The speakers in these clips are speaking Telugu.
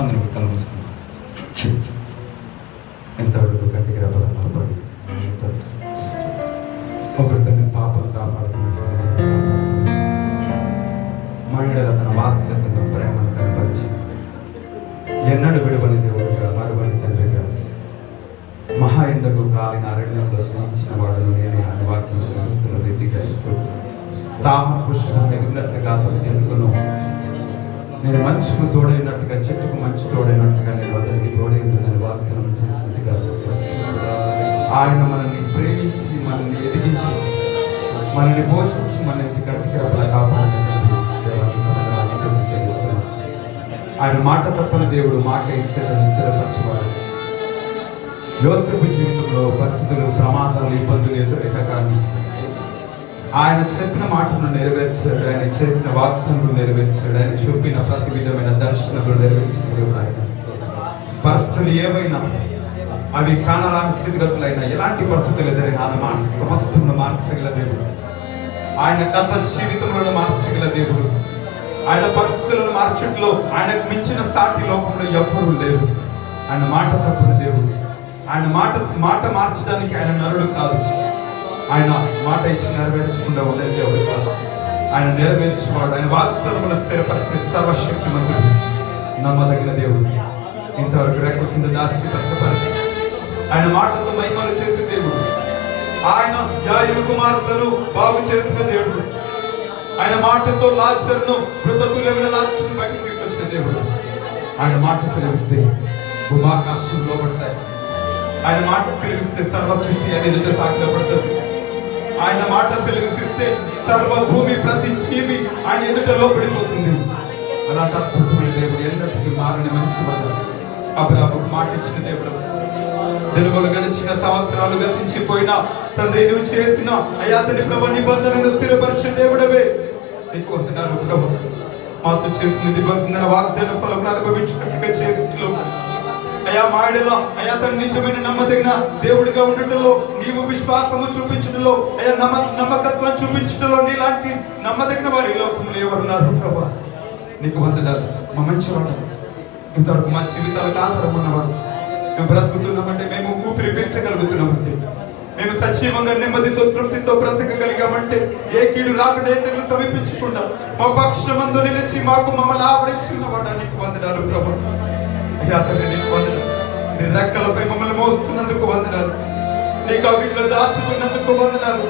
అందరూ కళ్ళు మూసుకున్నాం. ఎంతవరకు కంటికి రెప్పలా కాపాడి ఒకడు కన్నీ పాపలు కాపాడుకున్నట్టు మనుడల తన వాత్సల్యతను ప్రేమను కనపరిచి ఎన్నడూ విడవని దేవుడుగా మరువని తండ్రిగా మహా ఎండకు కాలిన అరణ్యంలో స్నేహించిన వాడును నేనే అని వాక్యం శ్రమిస్తున్న రీతిగా తామ పుష్పం ఎదిగినట్లుగా ఎందుకును నేను మంచుకు తోడైనట్టుగా చెట్టుకు మంచు తోడైనట్టుగా నేను అతనికి తోడైందని వాగ్దానం చేసినట్టుగా ఆయన మనల్ని ప్రేమించి మనల్ని ఎదిగించి మనల్ని పోషించి మనల్ని కంటికి రెప్పలా కాపాడినటువంటి ఆయన మాట తప్పని దేవుడు మాట ఇస్తే దాన్ని స్థిరపరచేవాడు. యోసేపు జీవితంలో పరిస్థితులు, ప్రమాదాలు, ఇబ్బందులు ఎదురైనా కానీ ఆయన చెప్పిన మాటను నెరవేర్చాడు. ఆయన చేసిన వాగ్దానాలు నెరవేర్చాడు. ఆయన చూపిన ప్రతి విధమైన దర్శనలు నెరవేర్చిన దేవుడు ఆయన. పరిస్థితులు ఏవైనా అవి కానరాని స్థితిగతులైనా ఎలాంటి పరిస్థితులు ఎదురైనా ఆయన సమస్తమును మార్చగల దేవుడు. ఆయన గత జీవితంలో మార్చగల దేవుడు. ఆయన పరిస్థితులను మార్చుట్లో ఆయనకు మించిన సాటి లోకంలో ఎవ్వరూ లేరు. ఆయన మాట తప్పని దేవుడు. ఆయన మాట మార్చడానికి ఆయన నరుడు కాదు. ఆయన మాట ఇచ్చి నెరవేర్చకుండా ఉండేది ఎవరు కాదు. ఆయన నెరవేర్చేవాడు. ఆయన వాగ్దానములను స్థిరపరిచే సర్వశక్తిమంతుడు, నమ్మదగిన దేవుడు. ఇంతవరకు రెక్కల కింద దాచి భద్రపరిచి ఆయన మాటతో మహిమలు చేసే దేవుడు. ఆయన యాయిరు కుమార్తెను బాగు చేసిన దేవుడు. ఆయన మాటతో లాజరును మృతతుల్యమైన లాజరును బయటకు తీసుకొచ్చిన దేవుడు. ఆయన మాట సెలవిస్తే భూమాకాశం లోబడతాయి. ఆయన మాట సెలవిస్తే సర్వ సృష్టి అనేది సాగిలపడుతుంది. ఆయన మాట సెలవిస్తే సర్వ భూమి ప్రతి జీవి ఆయన ఎదుట లోబడిపోతుంది. అలాంటి అద్భుతమైన దేవుడు, ఎన్నటికీ మారని మంచివాడు. అబ్రాహాముకు మాట ఇచ్చిన దేవుడు. తెలుగులు గడిచిన సంవత్సరాలు గతించిపోయినా తండ్రి నువ్వు చేసిన అయాతని ప్రభు నిబంధనను స్థిరపరిచే దేవుడవే. నీకు వందనాలు ప్రభు. మాతో చేసిన నిబంధన వాగ్దాన ఫలం అనుభవించినట్టుగా చేసిలో అయా మాయడలో అయా తన నిజమైన నమ్మదగిన దేవుడిగా ఉండటంలో నీవు విశ్వాసము చూపించడంలో అయా నమ్మకత్వం చూపించడంలో నీలాంటి నమ్మదగిన వారి లోకంలో ఎవరున్నారు ప్రభు. నీకు వందనాలు. మా మంచివాడు, ఇంతవరకు మా జీవితాలకు ఆధారం ఉన్నవాడు. మేము బ్రతుకుతున్నామంటే, మేము ఊపిరి పీల్చగలుగుతున్నామంటే, మేము సజీవంగా నెమ్మదితో తృప్తితో బ్రతకగలిగామంటే, ఏ కీడు రాకుండా ఏ తెగులు సమీపించకుండా మా పక్షమందు నిలిచి మాకు మమ్మల్ని ఆవరించున్నవాడా నీకు వందనాలు ప్రభు. అయ్యా తండ్రి నీకు వందనాలు. నీ రెక్కలపై మమ్మల్ని మోస్తున్నందుకు వందనాలు. నీ కవిట్లో దాచుకున్నందుకు వందనాలు.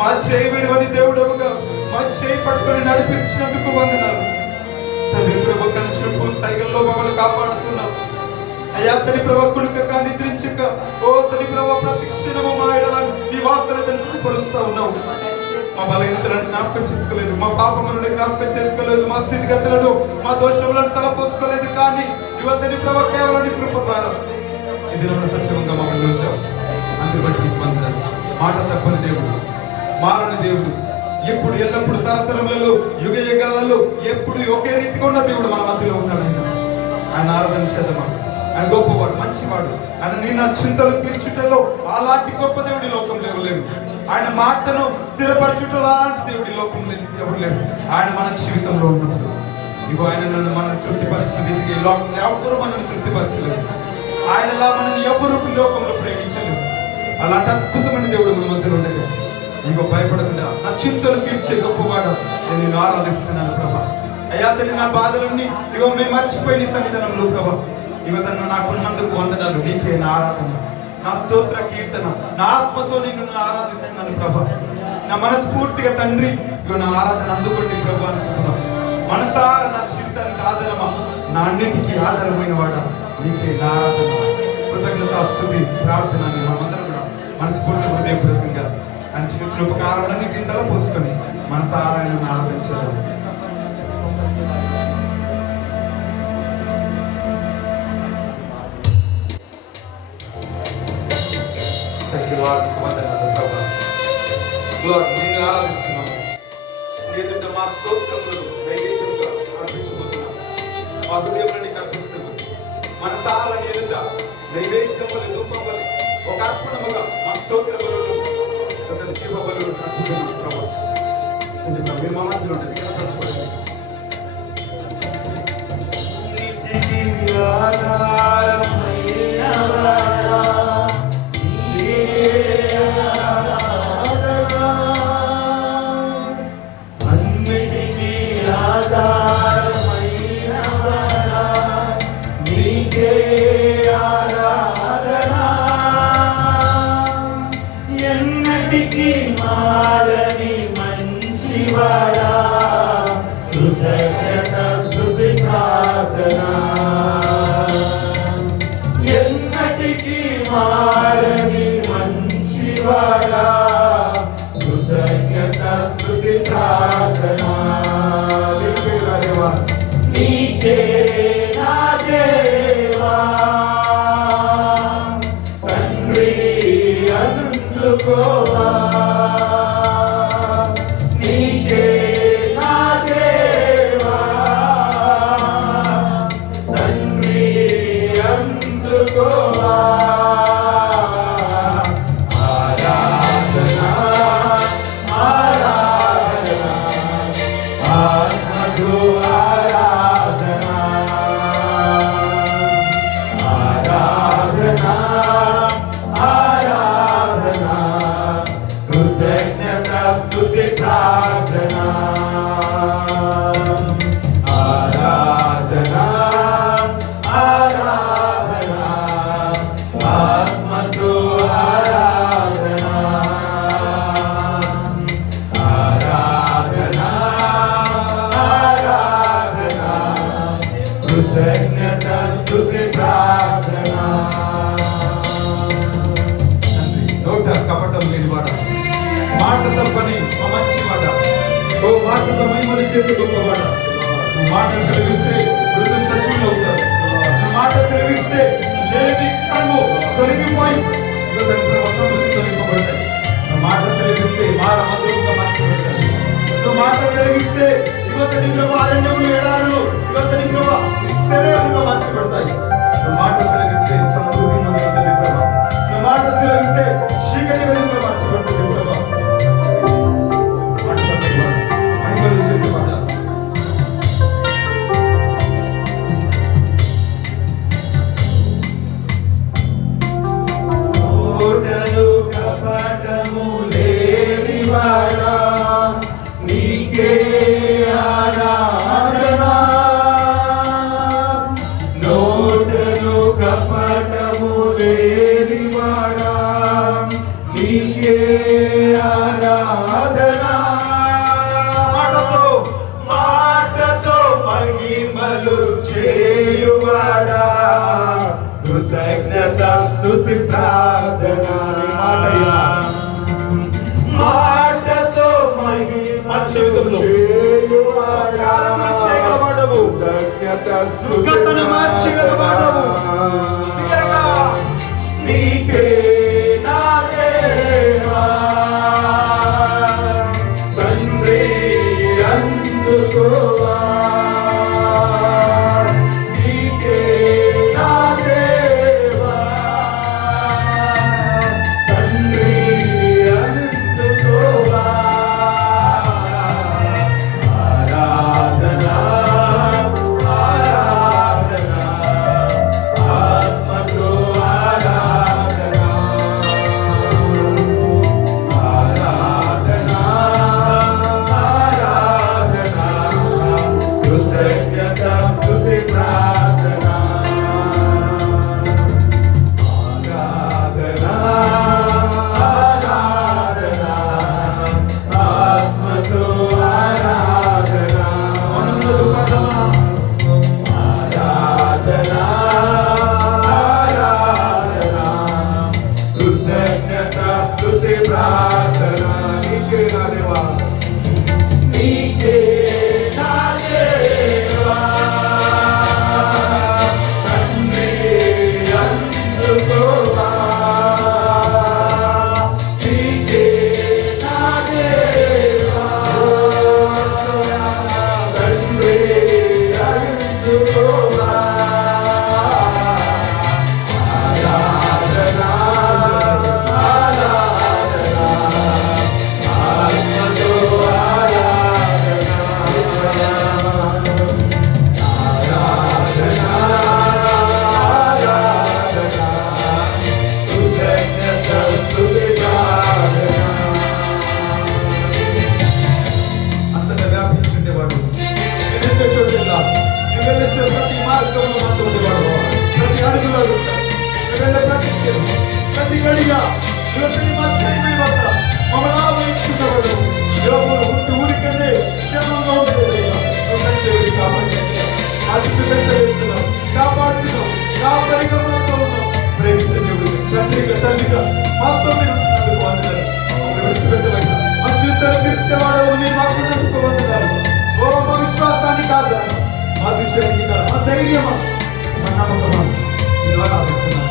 మా చేయి విడవని దేవుడవుగా మా చేయి పట్టుకొని నడిపిస్తున్నందుకు వందనాలు తండ్రి ప్రభు. కను చూపు సైగల్లో మమ్మల్ని కాపాడుతున్నావు అయ్యా తని ప్రభు. కునుకక నిద్రించక ఓ తని ప్రభు ప్రతి క్షణము మా ఎడల నీ వాగ్దానాలను పరుస్తూ ఉన్నావు. మా బలహీనతలను జ్ఞాపకం చేసుకోలేదు, మా పాపములను జ్ఞాపకం చేసుకోలేదు, మా స్థితిగతులను మా దోషములను తలపోసుకోలేదు. కానీ ఇవన్నీ ప్రభు కేవలం నీ కృప ద్వారా ఇది నమ్మ సత్యంగా మమ్మల్ని ఉంచావు. అందరి బట్టి నీకు వందనాలు. మాట తప్పని దేవుడు, మారని దేవుడు, ఎప్పుడు ఎల్లప్పుడు తరతరములలో యుగ యుగాలలో ఎప్పుడు ఒకే రీతిగా ఉన్న దేవుడు మన మధ్యలో ఉన్నాడు. ఆయన ఆరాధన చేద్దామా. ఆయన గొప్పవాడు, మంచివాడు. ఆయన నీ నా చింతలు తీర్చుటలో అలాంటి గొప్ప దేవుడి లోకంలో ఎవరు లేవు. ఆయన మాటను స్థిరపరచుటలో అలాంటి దేవుడి లోకంలో ఎవరు లేరు. ఆయన మన జీవితంలో ఉన్నప్పుడు ఇగో ఆయన నన్ను మనల్ని తృప్తిపరిచిన రీతికి ఈ లోకంలో ఎవరు మనల్ని తృప్తిపరచలేదు. ఆయనలా మనల్ని ఎవరు లోకంలో ప్రేమించలేదు. అలాంటి అద్భుతమైన దేవుడు మన మధ్యలో ఉండేది. ఇగో భయపడకుండా నా చింతలు తీర్చే గొప్పవాడు నేను నిన్ను ఆరాధిస్తున్నాను ప్రభా. అయ్యా తండ్రి నా బాధలన్నీ ఇగో మేము మర్చిపోయి నీ సన్నిధానంలో ప్రభా. ఇగో తను నాకున్నందుకు వందనాలు. నీకే నా ఆరాధన, నా స్తోత్ర కీర్తన, నా ఆత్మతో నిన్ను ఆరాధిస్తున్నాను ప్రభా. నా మనస్ఫూర్తిగా తండ్రి ఇగో నా ఆరాధన అందుకోండి ప్రభా అని చెప్తున్నాం. మనసారా నా జీవితానికి ఆధారమా, నా అన్నింటికీ ఆధారమైన వాడా నీకే నా ఆరాధన, కృతజ్ఞత, స్తుతి, ప్రార్థన మనమందరం కూడా మనస్ఫూర్తి హృదయపూర్వకంగా ఆయన చేసిన ఉపకారాలన్నింటినీ తలపోసుకొని మనసారా ఆయనను ఆరాధించడం. నిన్ను ఆరాధిస్తున్నాము. ఎదుట మా స్తోత్రములను నైవేద్యంగా అర్పించబోతున్నాము. మా హృదయంలో అర్పిస్తున్నాము. మన సారా ఎదుట నైవేద్యములు ధూపములు ఒక అర్పణముగా మా స్తోత్రములను జీవబలు అర్పించుకుంటున్నాము. మీరు మా మధ్యలో ఉంటుంది. ఎన్నటికీ మారని మంచివాడా, కృతజ్ఞత స్తుతి ప్రార్థన. ఎన్నటికీ మారని మంచివాడా, కృతజ్ఞత స్తుతి ప్రార్థన. నీకే నా దేవా తండ్రి అందుకోవా, నీకే నా దేవా తండ్రి అందుకోవా. ఆరాధన ఆరాధన ఆత్మతో ఆరాధన ఆరాధన ఆరాధన కృతజ్ఞత స్తుతి ప్రార్థన. ఆరాధన ఆరాధన ఆత్మతో ఆరాధన ఆరాధన ఆరాధన కృతజ్ఞత స్తుతి ప్రార్థన. నోట కపటం లేనివాడ, మాట తప్పని మా మంచివాడ, ఓ మాటతో మహిమలు చేసే గొప్పవాడ. నువ్వు మాట కలిగిస్తే మృతులు సజీవులు అవుతారు. నువ్వు మాట కలిగిస్తే లేని కళ్ళు తొలగిపోయి సమృద్ధితో నింపబడతాయి. నువ్వు మాట కలిగిస్తే మార మధురంగా మార్చబడతాయి. నువ్వు మాట కలిగిస్తే యువతని ప్రభు అరణ్యములు ఎడారులు యువతని ప్రభు శరీరంగా మార్చబడతాయి. నువ్వు మాట కలిగిస్తే సమృద్ధి మొదలవుతుంది ప్రభు. నువ్వు మాట కలిగిస్తే చీకటి వెలుగుగా మార్చబడుతుంది ప్రభు. మాట తప్పనివాడు, మహిమలు చేసేవాడ. ఓటలు కపటము లేనివాడా, నీకే ఆరాధన. నోటలు కపటము లేనివాడా, నీకే ఆరాధన. మాటతో మహిమలు చేయువాడా, కృతజ్ఞత స్తుతి ప్రార్థన. మాటతో మహిమ చేయువాడా, కృతజ్ఞత స్తుతి మార్చగలవాడవు. నీకే నా దేవా తండ్రి అందుకోవా, నీకే నా దేవా తండ్రి అందుకోవా. ఆరాధన ఆరాధన ఆత్మ కనులాగుంటారు. వెళ్ళే ప్రతి క్షణం, ప్రతి గడిగా యువతని మా చేయి వద్ద మమ్మల్ని ఆవరించున్నవాడు. యోగులు పుట్టి ఊరికనే క్షేమంగా ఉండేదయ్యా. చేసి కాబట్టి అతిగా చదివిస్తున్నాం, కాపాడుతున్నాం, కాపరిగా మాతో ఉన్నాం. ప్రేమించే దేవుడు, తండ్రిగా తల్లిగా మాతో మీరు వందనాలు. విడిచిపెట్టబడ్డా మా జీవితాలు తీర్చేవాడు మీరు మాకు వందనాలు. ఓ మా విశ్వాసాన్ని కాదు, మా విషయానికి కాదు, మా ధైర్యమా, మా నమ్మకమా మీరు ఆరాధిస్తున్నాం.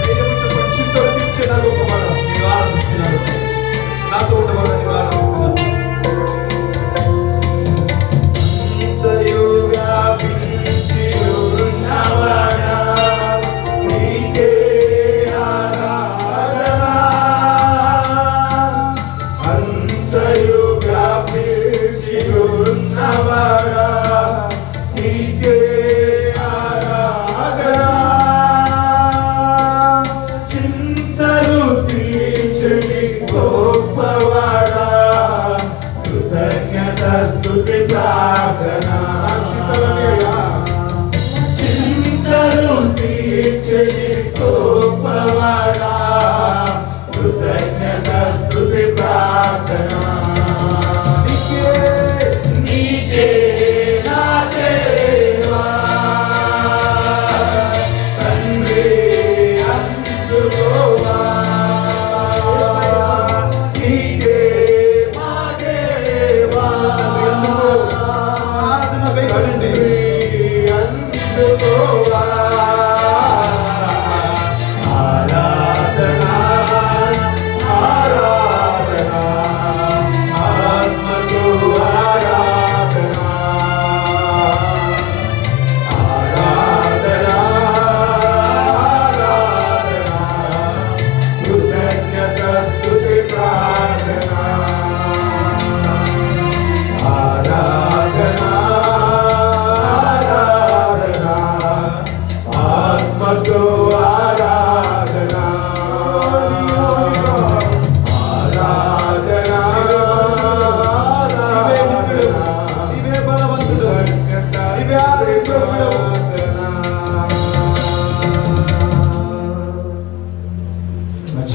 ధైర్యం చెప్పండి, చింతలు తీర్చే నా గొప్పవాడ మీరు ఆరాధిస్తున్నాడు. నాతో ఉండవాడు మీరు ఆరాధిస్తున్నాను.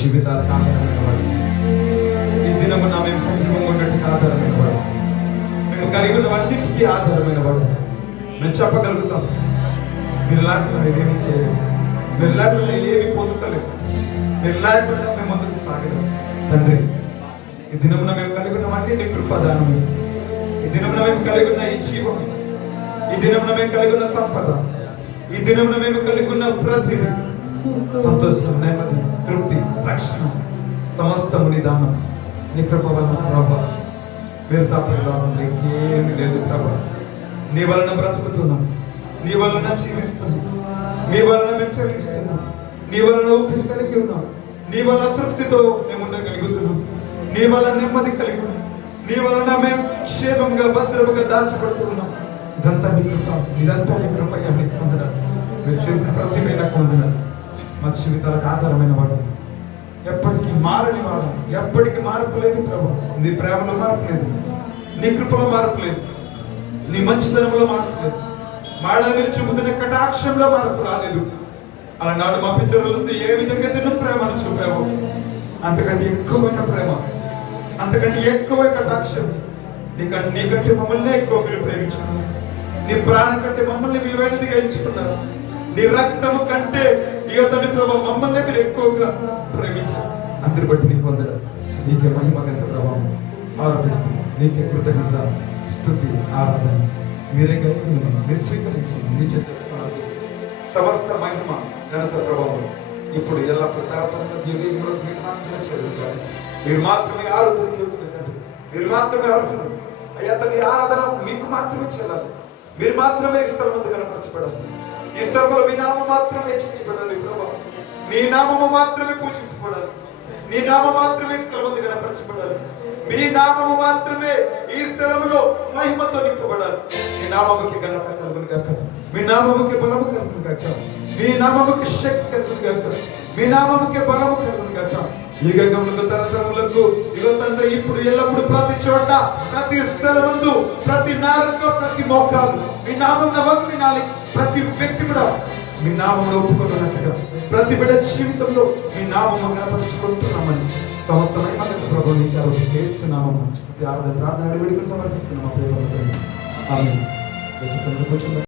జీవితాలకు ఆధారమైన వాడు, ఈ దినమున మేము సజీవంగా ఉన్నట్టుగా ఆధారమైన వాడు, మేము కలిగి ఉన్నవన్నిటికీ ఆధారమైన వాడు. మేము చెప్పగలుగుతాం, మీరు లేకుండా మేమేమి చేయలేము, మీరు లేకుండా ఏమి పొందుతలేము, మీరు లేకుండా మేము ముందుకు సాగలేము. తండ్రి, ఈ దినమున మేము కలిగి ఉన్నవన్నీ నీ కృపదానమే. ఈ దినమున మేము కలిగి ఉన్న ఈ జీవం, ఈ దినమున మేము కలిగి ఉన్న సంపద, ఈ దినమున మేము కలిగి ఉన్న ప్రతిదీ, సంతోషం, నెమ్మది, తృప్తి, రక్షణ సమస్తము నీ దానం. నీ కృప వలన ప్రభా, మీరు తప్పదానం నీకేమి లేదు ప్రభా. నీ వలన బ్రతుకుతున్నాం, నీ వలన జీవిస్తున్నాం, నీ వలన మేము చెల్లిస్తున్నాం, నీ వలన ఊపిరి కలిగి ఉన్నాం, నీ వలన తృప్తితో మేము ఉండగలుగుతున్నాం, నీ వలన నెమ్మది కలిగి ఉన్నాం, నీ వలన మేము క్షేమంగా భద్రముగా దాచబడుతున్నాం. ఇదంతా నీ కృప, ఇదంతా నీ కృపయ్యా. నీకు వందనాలు. మీరు చేసిన ప్రతి మేరకు వందనాలు. మా జీవితాలకు ఆధారమైన వాడు, ఎప్పటికీ మారని వాడు, ఎప్పటికీ మార్పు లేదు ప్రభు. నీ ప్రేమలో మార్పు లేదు, నీ కృపలో మార్పు లేదు, నీ మంచితనంలో మార్పు లేదు, మాడ మీరు చూపుతున్న కటాక్షంలో మార్పు రాలేదు. అలనాడు మా పితరులతో ఏ విధంగా నువ్వు ప్రేమను చూపావు, అంతకంటే ఎక్కువైన ప్రేమ, అంతకంటే ఎక్కువ కటాక్షం. నీకంటే మమ్మల్ని ఎక్కువ మీరు ప్రేమించుకున్నారు. నీ ప్రాణం కంటే మమ్మల్ని విలువైనదిగా ఎంచుకున్నారు. నీ రక్తము కంటే యువతని ప్రభావ మమ్మల్ని మీరు ఎక్కువగా ప్రేమించారు. అందరి బట్టి నీకు వందనాలు. నీకే మహిమ గంట ప్రభావం ఆరోపిస్తుంది. నీకే కృతజ్ఞత, స్తుతి, ఆరాధన మీరే కలిగి మీరు స్వీకరించి నీ చేతులకు సమర్పిస్తూ సమస్త మహిమ ఘనత ప్రభావం ఇప్పుడు ఎల్లప్పుడు తరతరంలో యుగంలో మీరు మాత్రమే చెల్లుతారు. మీరు మాత్రమే ఆరాధనకి యోగ్యులు, మీరు మాత్రమే అర్హులు అయ్యా. తండ్రి, ఆరాధన మీకు మాత్రమే చెల్లాలి. మీరు మాత్రమే ఈ స్థలం ముందు కనపరచబడాలి. ఈ స్థలంలో మీ నామం మాత్రమే హెచ్చించబడాలి ప్రభావ. నీ నామము మాత్రమే పూజించబడాలి. నీ నామం మాత్రమే ఈ స్థలం ముందు కనపరచబడాలి. మీ నామము మాత్రమే ఈ స్థలంలో మహిమతో నింపబడాలి. మీ నామముకి ఘనత కలుగును గాక, మీ నామముకి బలము కలుగును గాక, మీ నామముకి శక్తి కలుగును గాక, మీ నామముకి బలము కలుగును గాక. యుగములకు తరతరములకు ఇగో తండ్రి ఇప్పుడు ఎల్లప్పుడు ప్రతి చోట ప్రతి స్థలమందు ప్రతి నాలుక ప్రతి మోకాలు మీ నామం వినాలి. ప్రతి వ్యక్తి కూడా మీ నామంలో ఒప్పుకున్నట్టుగా ప్రతి బిడ్డ జీవితంలో మీ నామం కనపరుచుకుంటున్నామని సమస్తమైన మనకు ప్రభు నీకు ఆరోపిస్తున్నాము. స్తుతి ఆరాధన ప్రార్థన అడిగి సమర్పిస్తున్నాము. ఆమేన్.